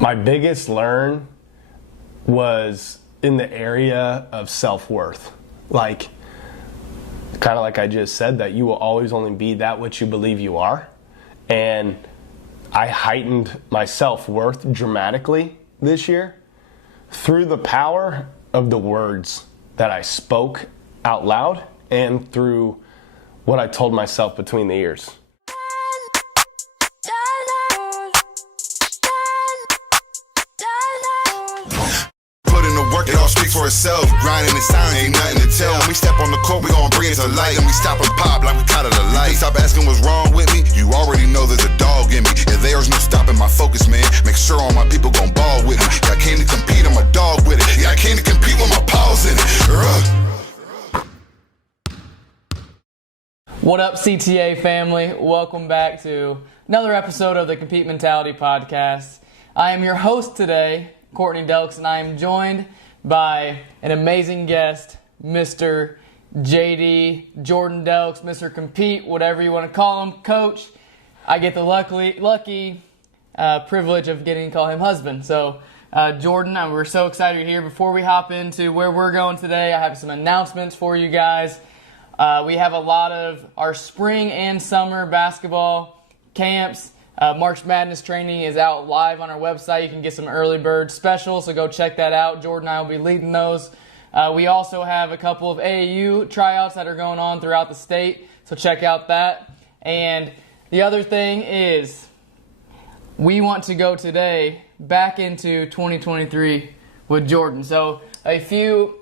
My biggest learn was in the area of self-worth. Kind of like I just said, that you will always only be that which you believe you are. And I heightened my self-worth dramatically this year through the power of the words that I spoke out loud and through what I told myself between the ears. It all speaks for itself. Grinding in silence, ain't nothing to tell. When we step on the court, we gon' bring it to light. And we stop and pop like we caught of the light. Stop asking what's wrong with me. You already know there's a dog in me. And there's no stopping my focus, man. Make sure all my people gon' ball with me. Yeah, I came to compete, I'm a dog with it. Yeah, I came to compete with my paws in it. What up, CTA family? Welcome back to another episode of the Compete Mentality Podcast. I am your host today, Courtney Delks, and I am joined by an amazing guest, Mr. JD, Jordan Delks, Mr. Compete, whatever you want to call him, Coach. I get the lucky privilege of getting to call him husband. So, Jordan, we're so excited you're here. Before we hop into where we're going today, I have some announcements for you guys. We have a lot of our spring and summer basketball camps. March Madness training is out live on our website. You can get some early bird specials, so go check that out. Jordan and I will be leading those. We also have a couple of AAU tryouts that are going on throughout the state, so check out that. And the other thing is, we want to go today back into 2023 with Jordan. So a few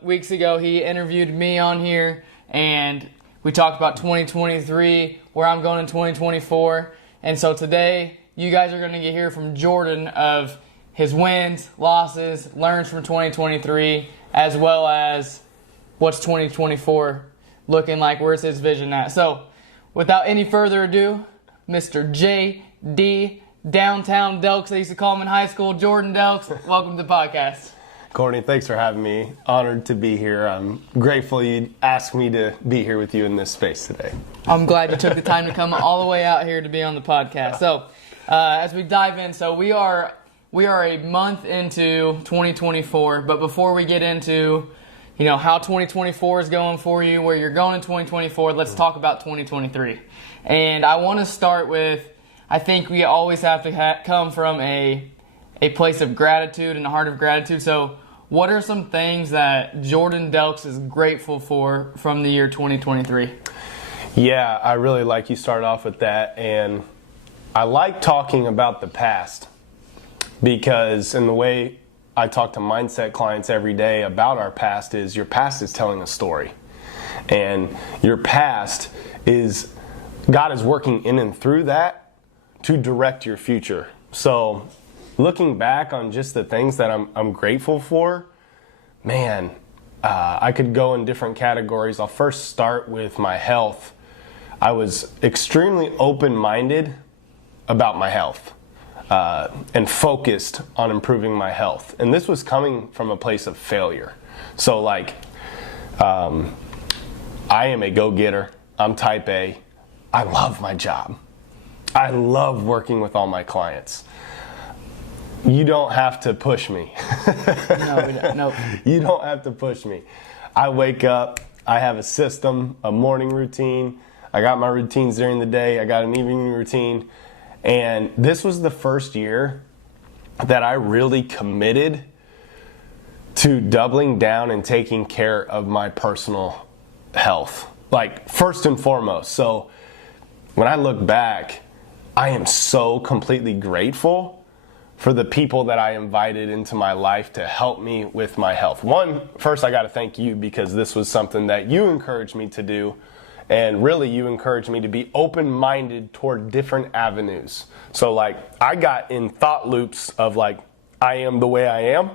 weeks ago, he interviewed me on here, and we talked about 2023, where I'm going in 2024. And so today, you guys are going to hear from Jordan of his wins, losses, learns from 2023, as well as what's 2024 looking like, where's his vision at. So, without any further ado, Mr. J.D. Downtown Delks, they used to call him in high school, Jordan Delks, welcome to the podcast. Courtney, thanks for having me. Honored to be here. I'm grateful you asked me to be here with you in this space today. I'm glad you took the time to come all the way out here to be on the podcast. So, as we dive in, so we are a month into 2024, but before we get into, how 2024 is going for you, where you're going in 2024, let's talk about 2023. And I want to start with, I think we always have to come from a place of gratitude and a heart of gratitude. So what are some things that Jordan Delks is grateful for from the year 2023? Yeah, I really like you started off with that. And I like talking about the past because in the way I talk to mindset clients every day about our past is your past is telling a story. And your past is, God is working in and through that to direct your future. So looking back on just the things that I'm grateful for, man, I could go in different categories. I'll first start with my health. I was extremely open-minded about my health and focused on improving my health. And this was coming from a place of failure. So I am a go-getter. I'm type A. I love my job. I love working with all my clients. You don't have to push me. No, we don't. Nope. You don't have to push me. I wake up, I have a system, a morning routine. I got my routines during the day. I got an evening routine. And this was the first year that I really committed to doubling down and taking care of my personal health. First and foremost. So when I look back, I am so completely grateful for the people that I invited into my life to help me with my health. First I got to thank you because this was something that you encouraged me to do, and really you encouraged me to be open-minded toward different avenues. So I got in thought loops of I am the way I am,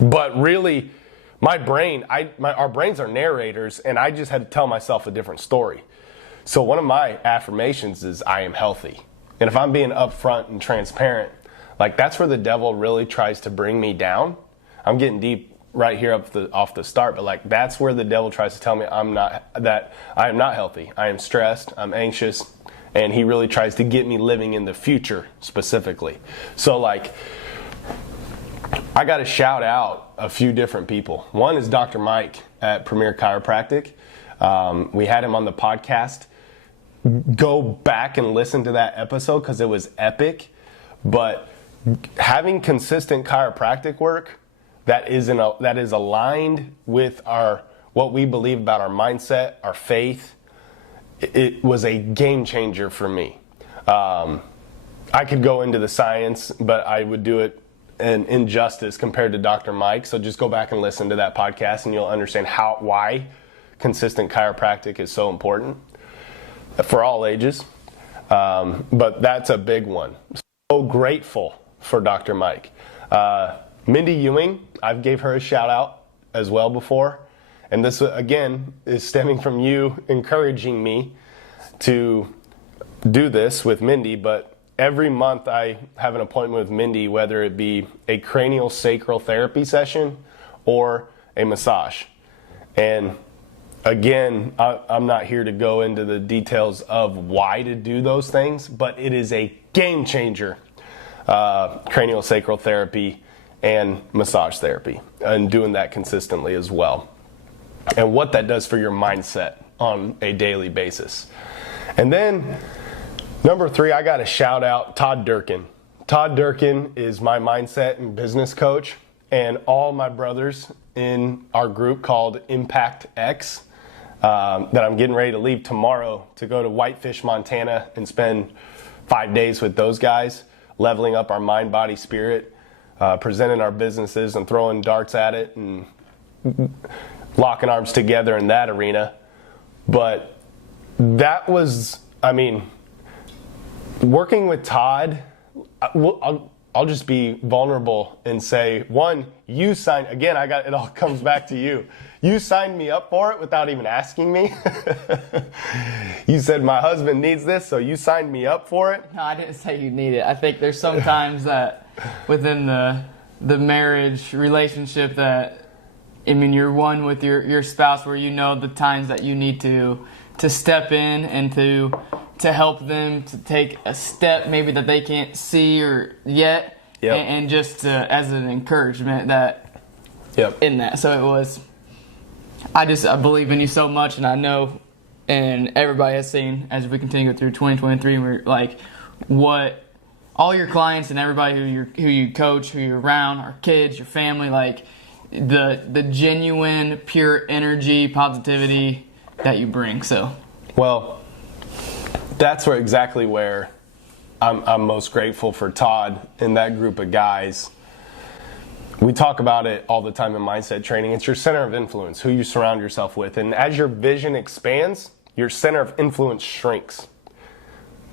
but really my brain, our brains are narrators, and I just had to tell myself a different story. So one of my affirmations is I am healthy. And if I'm being upfront and transparent, that's where the devil really tries to bring me down. I'm getting deep right here off the start, but that's where the devil tries to tell me I am not healthy. I am stressed, I'm anxious, and he really tries to get me living in the future specifically. So like, I got to shout out a few different people. One is Dr. Mike at Premier Chiropractic. We had him on the podcast. Go back and listen to that episode because it was epic. But having consistent chiropractic work that is aligned with what we believe about our mindset, our faith, it was a game changer for me. I could go into the science, but I would do it an injustice compared to Dr. Mike. So just go back and listen to that podcast and you'll understand why consistent chiropractic is so important for all ages. But that's a big one. So grateful for Dr. Mike. Mindy Ewing, I've gave her a shout out as well before. And this, again, is stemming from you encouraging me to do this with Mindy. But every month I have an appointment with Mindy, whether it be a cranial sacral therapy session or a massage. And again, I'm not here to go into the details of why to do those things, but it is a game changer, cranial sacral therapy and massage therapy, and doing that consistently as well. And what that does for your mindset on a daily basis. And then number 3, I got to shout out Todd Durkin. Todd Durkin is my mindset and business coach, and all my brothers in our group called Impact X that I'm getting ready to leave tomorrow to go to Whitefish, Montana and spend 5 days with those guys, leveling up our mind, body, spirit, presenting our businesses and throwing darts at it and locking arms together in that arena. But that was, working with Todd, I'll just be vulnerable and say, one, you signed, again, it all comes back to you. You signed me up for it without even asking me. You said my husband needs this, so you signed me up for it. No, I didn't say you need it. I think there's sometimes that within the marriage relationship that, you're one with your spouse where you know the times that you need to step in and to help them to take a step maybe that they can't see or yet, yep. and just as an encouragement that in that. So it was, I believe in you so much, and I know, and everybody has seen as we continue through 2023, we're like what all your clients and everybody who you coach, who you're around, our kids, your family, like the genuine, pure energy, positivity that you bring. So, well, that's exactly where I'm most grateful for Todd and that group of guys. We talk about it all the time in mindset training. It's your center of influence, who you surround yourself with. And as your vision expands, your center of influence shrinks.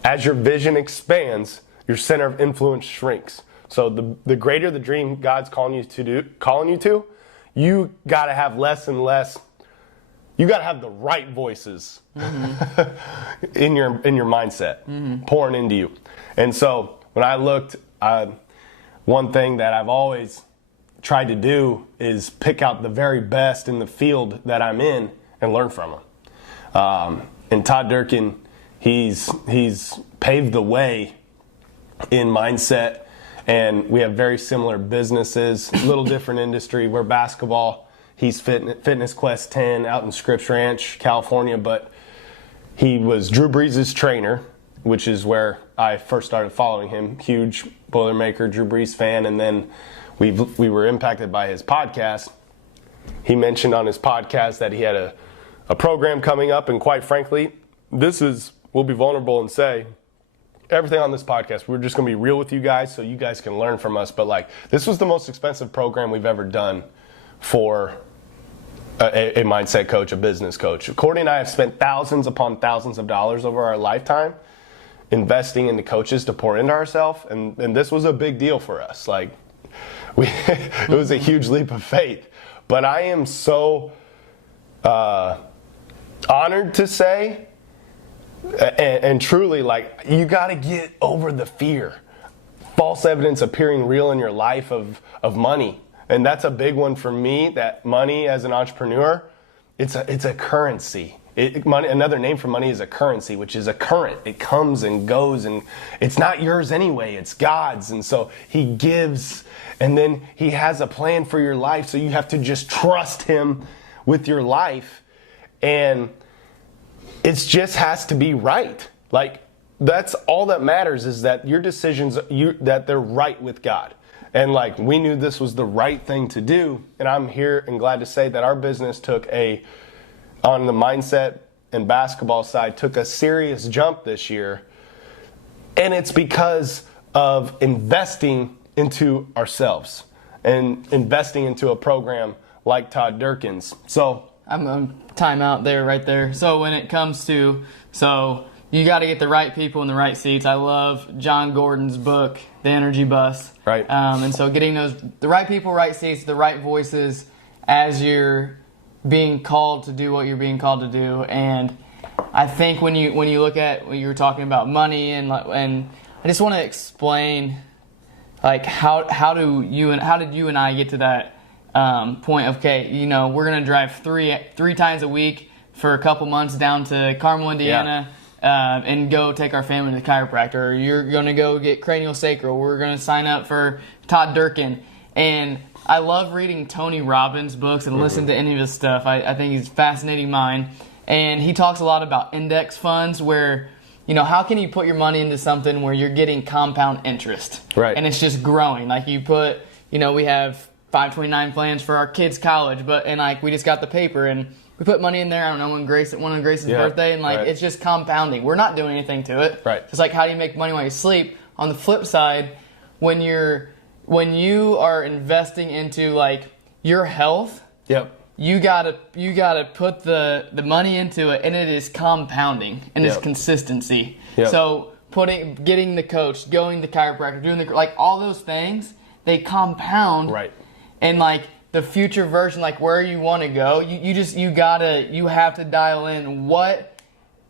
As your vision expands, your center of influence shrinks. So the greater the dream God's calling you to, you got to have less and less. You got to have the right voices in your mindset pouring into you. And so when I looked, one thing that I've always tried to do is pick out the very best in the field that I'm in and learn from them. And Todd Durkin, he's paved the way in mindset, and we have very similar businesses, a little different industry. We're basketball. He's Fitness Quest 10 out in Scripps Ranch, California, but he was Drew Brees' trainer, which is where I first started following him. Huge Boilermaker, Drew Brees fan, and then we were impacted by his podcast. He mentioned on his podcast that he had a program coming up, and quite frankly, we'll be vulnerable and say, everything on this podcast, we're just going to be real with you guys so you guys can learn from us. But this was the most expensive program we've ever done for a mindset coach, a business coach. Courtney and I have spent thousands upon thousands of dollars over our lifetime investing into coaches to pour into ourselves, and this was a big deal for us. It was a huge leap of faith. But I am so honored to say, and truly, you got to get over the fear. False evidence appearing real in your life of money. And that's a big one for me, that money as an entrepreneur, it's a currency. Money, another name for money is a currency, which is a current. It comes and goes, and it's not yours anyway. It's God's. And so he gives, and then he has a plan for your life. So you have to just trust him with your life. And it just has to be right. Like, that's all that matters, is that your decisions, that they're right with God. And like, we knew this was the right thing to do. And I'm here and glad to say that our business on the mindset and basketball side, took a serious jump this year. And it's because of investing into ourselves and investing into a program like Todd Durkin's. So I'm time out there, right there. So when it comes to, you got to get the right people in the right seats. I love John Gordon's book, The Energy Bus. Right. And so getting the right people, right seats, the right voices as you're being called to do what you're being called to do. And I think when you look at what you were talking about money, and I just want to explain, like, how did you and I get to that point of, okay, we're gonna drive three times a week for a couple months down to Carmel, Indiana. Yeah. And go take our family to the chiropractor. Or you're going to go get cranial sacral. We're going to sign up for Todd Durkin. And I love reading Tony Robbins' books and listen to any of his stuff. I think he's a fascinating mind. And he talks a lot about index funds, where, how can you put your money into something where you're getting compound interest? Right. And it's just growing. Like, you put, we have 529 plans for our kids' college, we just got the paper, and we put money in there, I don't know, one of Grace's birthday, and right. It's just compounding. We're not doing anything to it. Right. It's like, how do you make money while you sleep? On the flip side, when you are investing into, like, your health, Yep. you gotta put the money into it, and it is compounding, and it's Yep. consistency. Yep. So getting the coach, going to the chiropractor, doing all those things, they compound. Right. And the future version, like where you want to go, you have to dial in what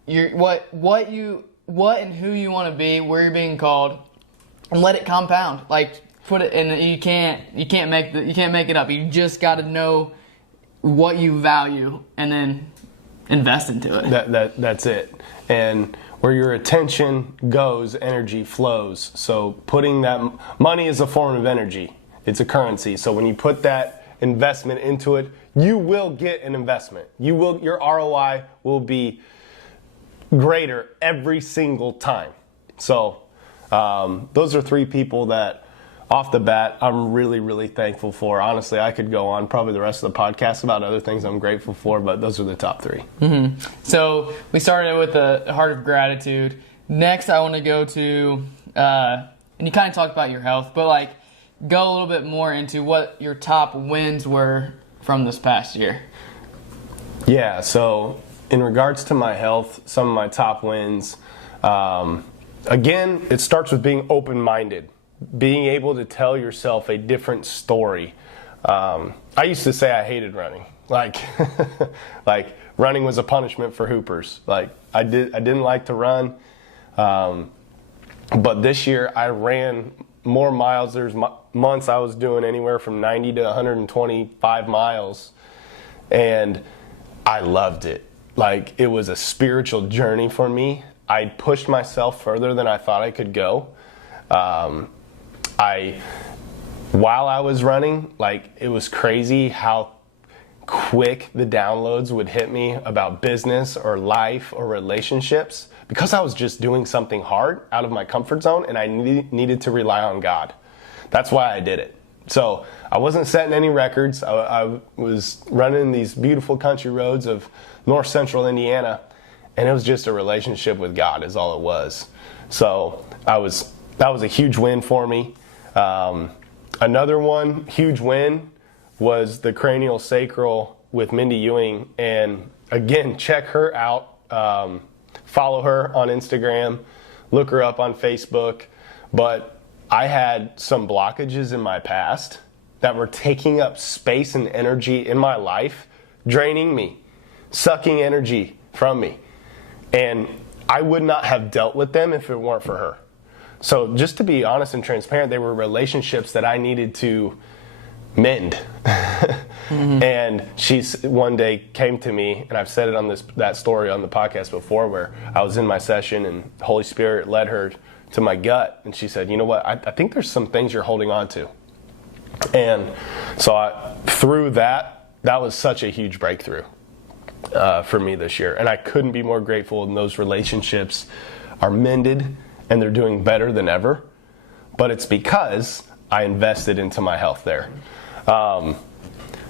and who you want to be, where you're being called, and let it compound. Like, put it in. You can't make it up. You just got to know what you value and then invest into it. That's it. And where your attention goes, energy flows. So putting that money is a form of energy. It's a currency. So when you put that investment into it, you will get an investment. Your ROI will be greater every single time. So those are three people that, off the bat, I'm really, really thankful for. Honestly, I could go on probably the rest of the podcast about other things I'm grateful for, but those are the top three. Mm-hmm. So we started with a heart of gratitude. Next, I want to go to, and you kind of talked about your health, but go a little bit more into what your top wins were from this past year. Yeah, so in regards to my health, some of my top wins, again, it starts with being open-minded, being able to tell yourself a different story. I used to say I hated running. Like running was a punishment for hoopers. I didn't like to run. But this year I ran more miles. There's months I was doing anywhere from 90 to 125 miles, and I loved it. It was a spiritual journey for me. I pushed myself further than I thought I could go. While I was running, it was crazy how quick the downloads would hit me about business or life or relationships, because I was just doing something hard out of my comfort zone, and I needed to rely on God. That's why I did it. So I wasn't setting any records. I was running these beautiful country roads of north central Indiana, and it was just a relationship with God is all it was. So that was a huge win for me. Another huge win was the cranial sacral with Mindy Ewing. And again, check her out. Follow her on Instagram. Look her up on Facebook. But I had some blockages in my past that were taking up space and energy in my life, draining me, sucking energy from me. And I would not have dealt with them if it weren't for her. So just to be honest and transparent, they were relationships that I needed to mend. And she's one day came to me, and I've said it on that story on the podcast before, where I was in my session and the Holy Spirit led her to my gut, and she said, you know what, I think there's some things you're holding on to. And so through that was such a huge breakthrough for me this year, and I couldn't be more grateful. And those relationships are mended and they're doing better than ever, but it's because I invested into my health there.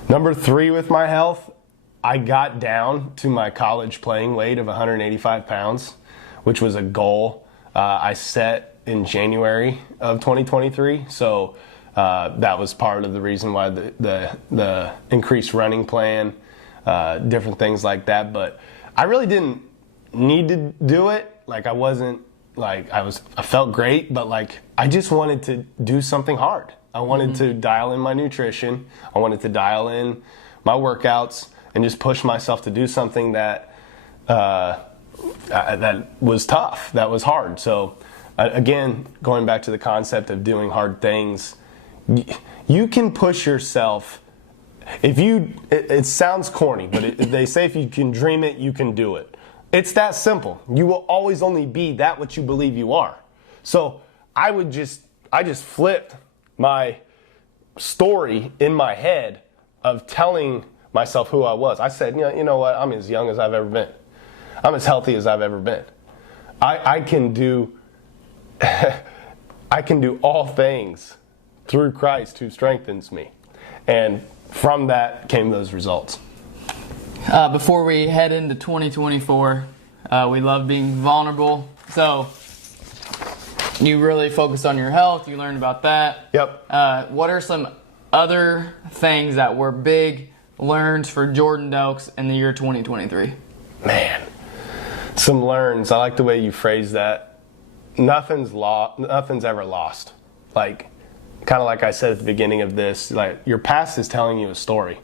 Number 3 with my health, I got down to my college playing weight of 185 pounds, which was a goal I set in January of 2023. So that was part of the reason why the increased running plan, different things like that. But I really didn't need to do it. Like I felt great, but like I just wanted to do something hard. I wanted to dial in my nutrition. I wanted to dial in my workouts and just push myself to do something that that was tough, that was hard. So again, going back to the concept of doing hard things, you can push yourself. It sounds corny, but they say if you can dream it, you can do it. It's that simple. You will always only be that what you believe you are. So I just flipped my story in my head of telling myself who I was. I said, you know what? I'm as young as I've ever been. I'm as healthy as I've ever been. I can do I can do all things through Christ who strengthens me. And from that came those results. Before we head into 2024, we love being vulnerable. So you really focused on your health. You learned about that. Yep. What are some other things that were big learns for Jordan Delks in the year 2023? Man, some learns. I like the way you phrase that. Nothing's ever lost. Like, kind of like I said at the beginning of this, like your past is telling you a story.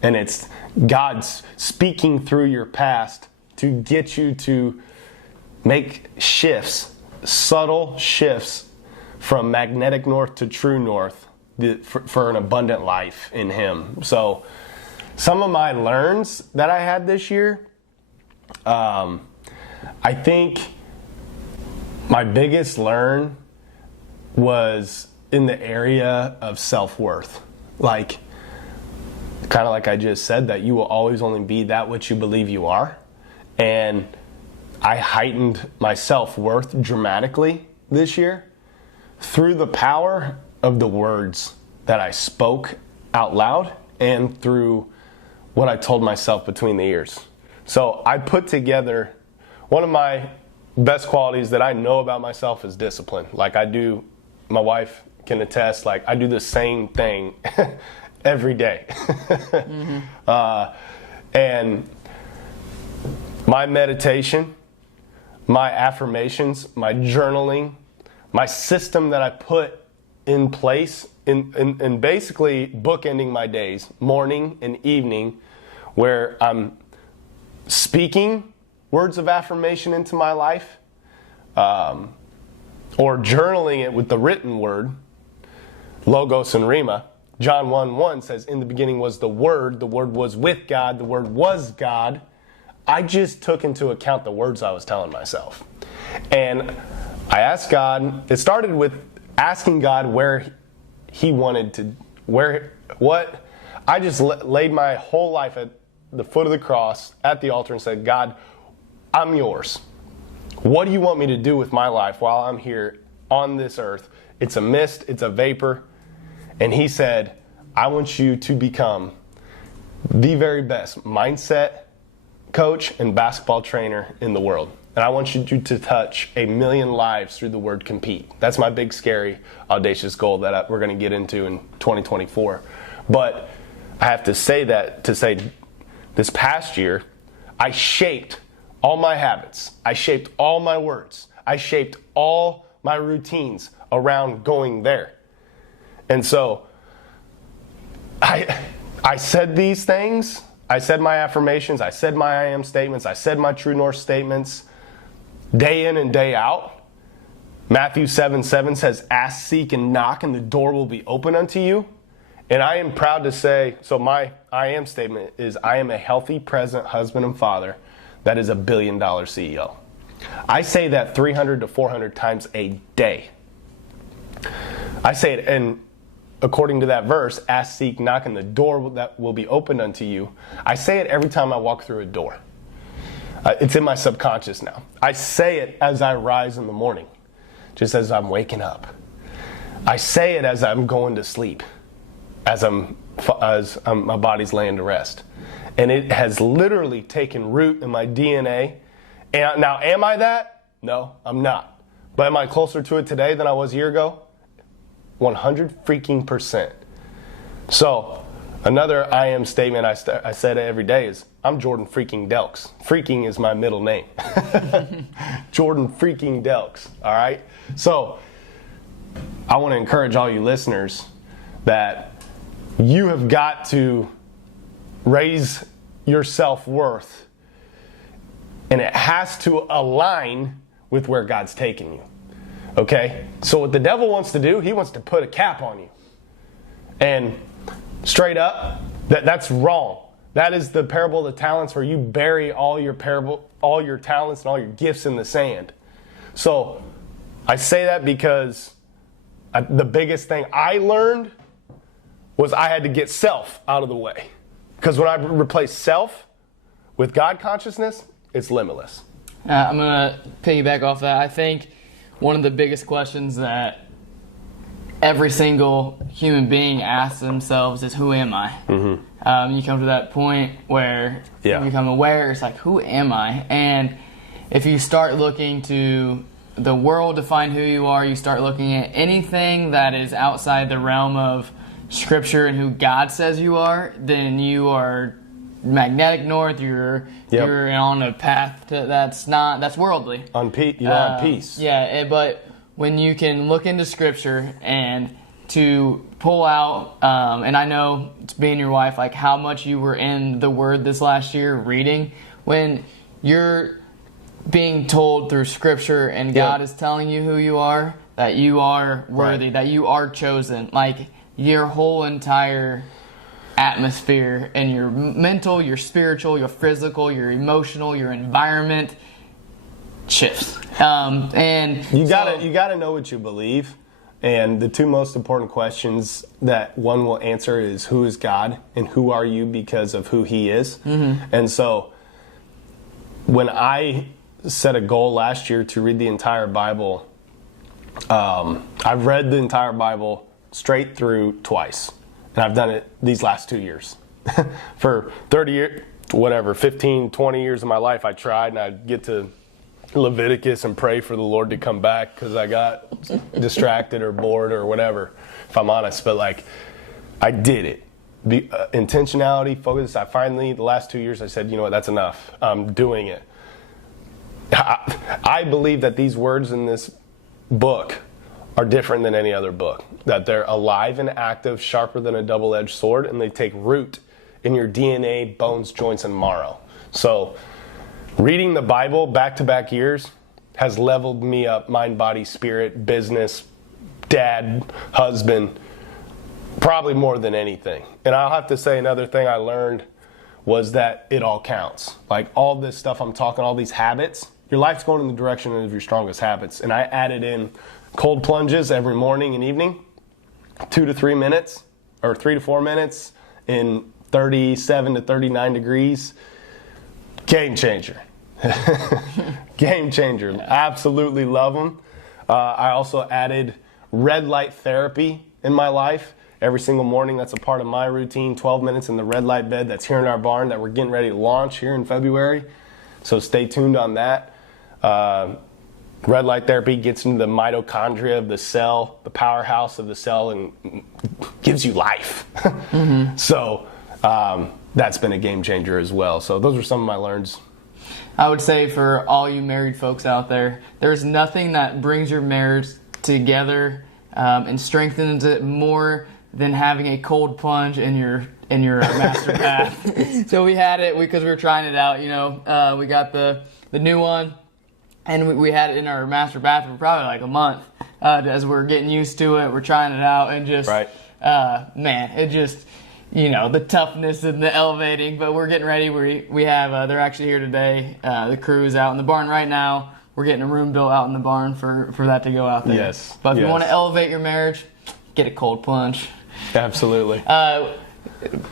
And it's God's speaking through your past to get you to make shifts, subtle shifts from magnetic north to true north for an abundant life in Him. So some of my learns that I had this year, I think my biggest learn was in the area of self-worth. Like, kind of like I just said, that you will always only be that which you believe you are. And I heightened my self-worth dramatically this year through the power of the words that I spoke out loud and through what I told myself between the ears. So I put together one of my best qualities that I know about myself is discipline. Like I do, my wife can attest, like I do the same thing every day. And my meditation, my affirmations, my journaling, my system that I put in place in basically bookending my days, morning and evening, where I'm speaking words of affirmation into my life, or journaling it with the written word, Logos and Rhema. John 1:1 says, in the beginning was the Word was with God, the Word was God. I just took into account the words I was telling myself. And I asked God, it started with asking God where He wanted to, I just laid my whole life at the foot of the cross, at the altar, and said, God, I'm yours. What do you want me to do with my life while I'm here on this earth? It's a mist, it's a vapor. And He said, I want you to become the very best mindset coach and basketball trainer in the world. And I want you to touch 1 million lives through the word compete. That's my big, scary, audacious goal that we're going to get into in 2024. But I have to say that to say this past year, I shaped all my habits. I shaped all my words. I shaped all my routines around going there. And so I said these things. I said my affirmations. I said my I am statements. I said my true north statements day in and day out. Matthew 7:7 says, ask, seek, and knock, and the door will be open unto you. And I am proud to say, so my I am statement is I am a healthy, present husband and father that is a $1 billion CEO. I say that 300 to 400 times a day. I say it, and according to that verse, ask, seek, knock, and the door that will be opened unto you. I say it every time I walk through a door. It's in my subconscious now. I say it as I rise in the morning, just as I'm waking up. I say it as I'm going to sleep, as my body's laying to rest. And it has literally taken root in my DNA. And now, am I that? No, I'm not. But am I closer to it today than I was a year ago? 100%. So, another I am statement I said every day is, I'm Jordan freaking Delks. Freaking is my middle name. Jordan freaking Delks, all right? So, I want to encourage all you listeners that you have got to raise your self-worth, and it has to align with where God's taking you. Okay? So what the devil wants to do, he wants to put a cap on you. And straight up, that's wrong. That is the parable of the talents, where you bury all your talents and all your gifts in the sand. So I say that because the biggest thing I learned was I had to get self out of the way. Because when I replace self with God consciousness, it's limitless. I'm going to piggyback off that. I think one of the biggest questions that every single human being asks themselves is, who am I? Mm-hmm. You come to that point where you become aware, it's like, who am I? And if you start looking to the world to find who you are, you start looking at anything that is outside the realm of Scripture and who God says you are, then you are magnetic north. You're on a path that's worldly. You're on peace. Yeah, but when you can look into Scripture and to pull out, and I know, being your wife, like how much you were in the Word this last year reading, when you're being told through Scripture and God is telling you who you are, that you are worthy, that you are chosen, like your whole entire atmosphere and your mental, your spiritual, your physical, your emotional, your environment shifts. And you gotta know what you believe. And the two most important questions that one will answer is, who is God and who are you because of who He is? Mm-hmm. And so when I set a goal last year to read the entire Bible, I've read the entire Bible straight through twice. And I've done it these last 2 years. For 30 years, 15, 20 years of my life, I tried, and I'd get to Leviticus and pray for the Lord to come back because I got distracted or bored or whatever, if I'm honest. But like, I did it. Intentionality, focus. I finally, the last 2 years, I said, you know what, that's enough. I'm doing it. I believe that these words in this book are different than any other book. That they're alive and active, sharper than a double-edged sword, and they take root in your DNA, bones, joints, and marrow. So reading the Bible back-to-back years has leveled me up, mind, body, spirit, business, dad, husband, probably more than anything. And I'll have to say, another thing I learned was that it all counts. Like all this stuff I'm talking, all these habits, your life's going in the direction of your strongest habits. And I added in cold plunges every morning and evening, 2 to 3 minutes, or 3 to 4 minutes in 37 to 39 degrees. Game changer. Game changer. Absolutely love them. I also added red light therapy in my life. Every single morning, that's a part of my routine. 12 minutes in the red light bed that's here in our barn that we're getting ready to launch here in February. So stay tuned on that. Red light therapy gets into the mitochondria of the cell, the powerhouse of the cell, and gives you life. Mm-hmm. So that's been a game changer as well. So those are some of my learns. I would say for all you married folks out there, there's nothing that brings your marriage together and strengthens it more than having a cold plunge in your master bath. So we had it because we were trying it out. You know, we got the new one, and we had it in our master bath for probably like a month as we're getting used to it. We're trying it out, and just man, it just, the toughness and the elevating. But we're getting ready. We have, they're actually here today. The crew is out in the barn right now. We're getting a room built out in the barn for that to go out there. Yes. But if you want to elevate your marriage, get a cold plunge. Absolutely.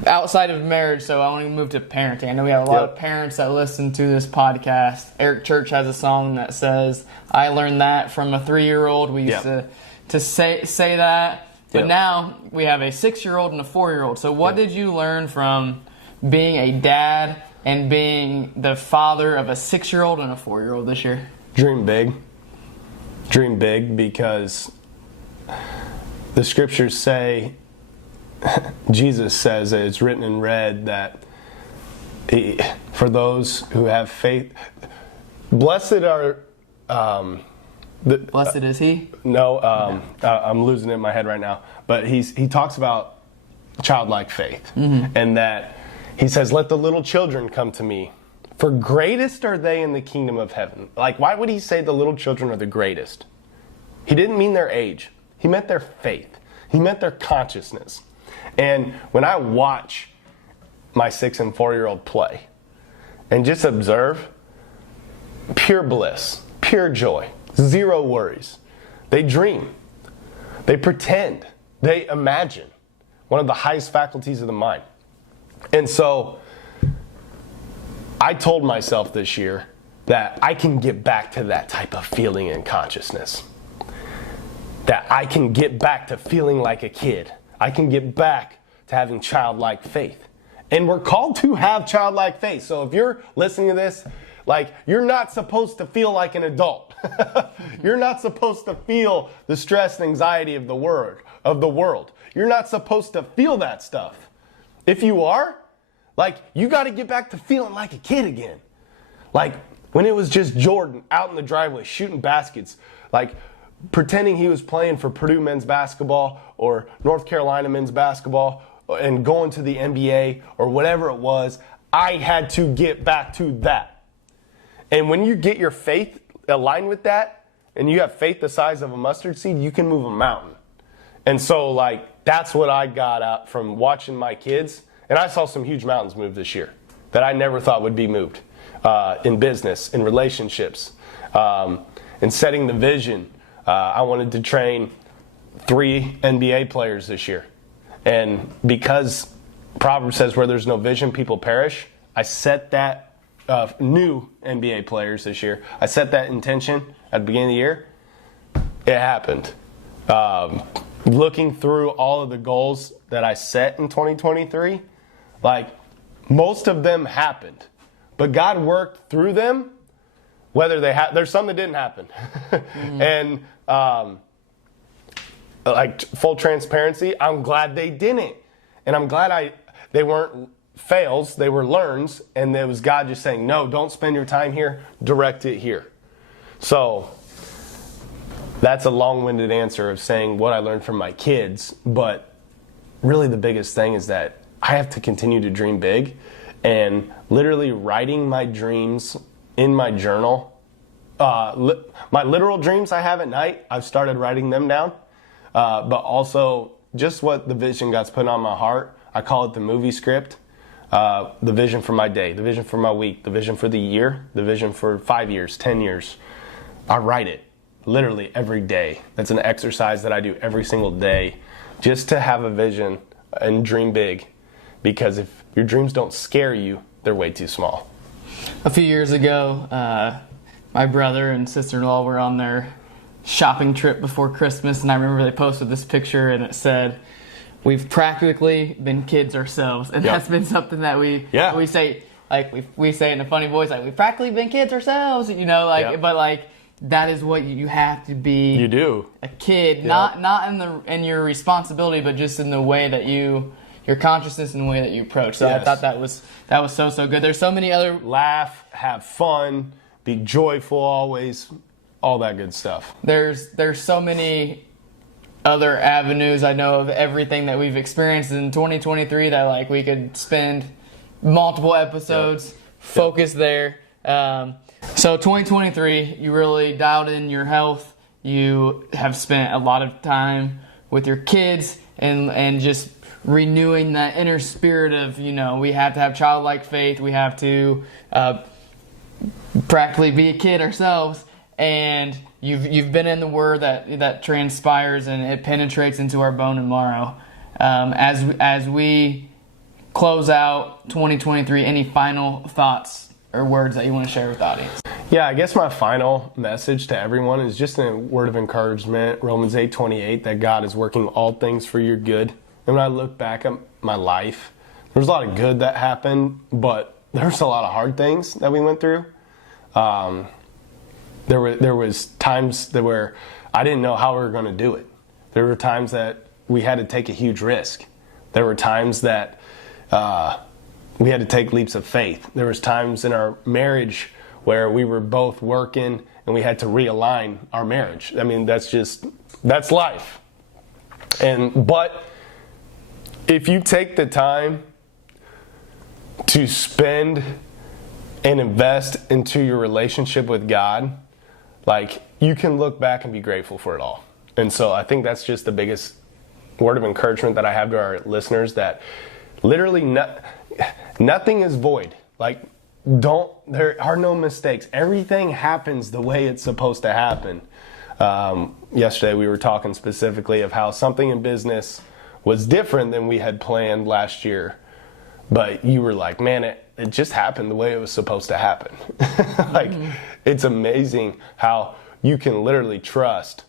Outside of marriage, so I want to move to parenting. I know we have a lot of parents that listen to this podcast. Eric Church has a song that says, I learned that from a 3-year-old. We used to say that. But now we have a 6-year-old and a 4-year-old. So what did you learn from being a dad and being the father of a 6-year-old and a 4-year-old this year? Dream big. Dream big, because the scriptures say, Jesus says, it's written in red that for those who have faith, blessed are... Blessed is he? No, I'm losing it in my head right now. But he talks about childlike faith. And that he says, let the little children come to me. For greatest are they in the kingdom of heaven. Like, why would he say the little children are the greatest? He didn't mean their age. He meant their faith. He meant their consciousness. And when I watch my 6 and 4-year-old play and just observe, pure bliss, pure joy, zero worries. They dream. They pretend. They imagine. One of the highest faculties of the mind. And so I told myself this year that I can get back to that type of feeling and consciousness. That I can get back to feeling like a kid. I can get back to having childlike faith. And we're called to have childlike faith. So if you're listening to this, you're not supposed to feel like an adult. You're not supposed to feel the stress and anxiety of the world. You're not supposed to feel that stuff. If you are, you got to get back to feeling like a kid again. When it was just Jordan out in the driveway shooting baskets, pretending he was playing for Purdue men's basketball or North Carolina men's basketball and going to the NBA or whatever it was. I had to get back to that. And when you get your faith aligned with that, and you have faith the size of a mustard seed, you can move a mountain. And so, that's what I got out from watching my kids. And I saw some huge mountains move this year that I never thought would be moved in business, in relationships, in setting the vision. I wanted to train 3 NBA players this year. And because Proverbs says where there's no vision, people perish, I set that new NBA players this year. I set that intention at the beginning of the year. It happened. Looking through all of the goals that I set in 2023, most of them happened. But God worked through them, whether there's some that didn't happen. And full transparency, I'm glad they didn't. And I'm glad they weren't fails, they were learns, and there was God just saying, no, don't spend your time here, direct it here. So that's a long-winded answer of saying what I learned from my kids, but really the biggest thing is that I have to continue to dream big, and literally writing my dreams in my journal. My literal dreams I have at night, I've started writing them down, but also just what the vision God's put on my heart. I call it the movie script. The vision for my day, the vision for my week, the vision for the year, the vision for 5 years, 10 years. I write it literally every day. That's an exercise that I do every single day just to have a vision and dream big. Because if your dreams don't scare you, they're way too small. A few years ago, my brother and sister-in-law were on their shopping trip before Christmas, and I remember they posted this picture and it said, we've practically been kids ourselves, and that's been something that we say, we say it in a funny voice, we've practically been kids ourselves, but that is what you have to be. You do a kid, not in your responsibility, but just in the way that your consciousness and the way that you approach. So I thought that was so good. There's so many other laugh, have fun, be joyful always, all that good stuff. There's so many other avenues I know of everything that we've experienced in 2023 that we could spend multiple episodes focused there. So 2023, you really dialed in your health. You have spent a lot of time with your kids and just renewing that inner spirit of, we have to have childlike faith. We have to practically be a kid ourselves. And you've been in the Word that transpires and it penetrates into our bone and marrow. As we close out 2023, any final thoughts or words that you want to share with the audience? Yeah, I guess my final message to everyone is just a word of encouragement. Romans 8:28, that God is working all things for your good. And when I look back at my life, there's a lot of good that happened, but there's a lot of hard things that we went through. There was times where I didn't know how we were going to do it. There were times that we had to take a huge risk. There were times that we had to take leaps of faith. There was times in our marriage where we were both working and we had to realign our marriage. I mean, that's life. But if you take the time to spend and invest into your relationship with God, like, you can look back and be grateful for it all. And so I think that's just the biggest word of encouragement that I have to our listeners, that literally nothing is void. Like, there are no mistakes. Everything happens the way it's supposed to happen. Yesterday we were talking specifically of how something in business was different than we had planned last year. But you were like, man, it just happened the way it was supposed to happen. It's amazing how you can literally trust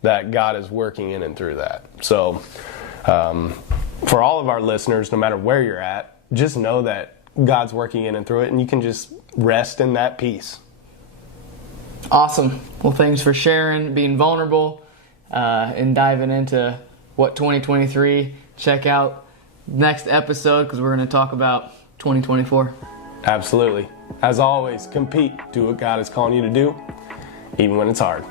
that God is working in and through that. So for all of our listeners, no matter where you're at, just know that God's working in and through it, and you can just rest in that peace. Awesome. Well, thanks for sharing, being vulnerable, and diving into what 2023. Check out next episode because we're going to talk about 2024. Absolutely. As always, compete. Do what God is calling you to do, even when it's hard.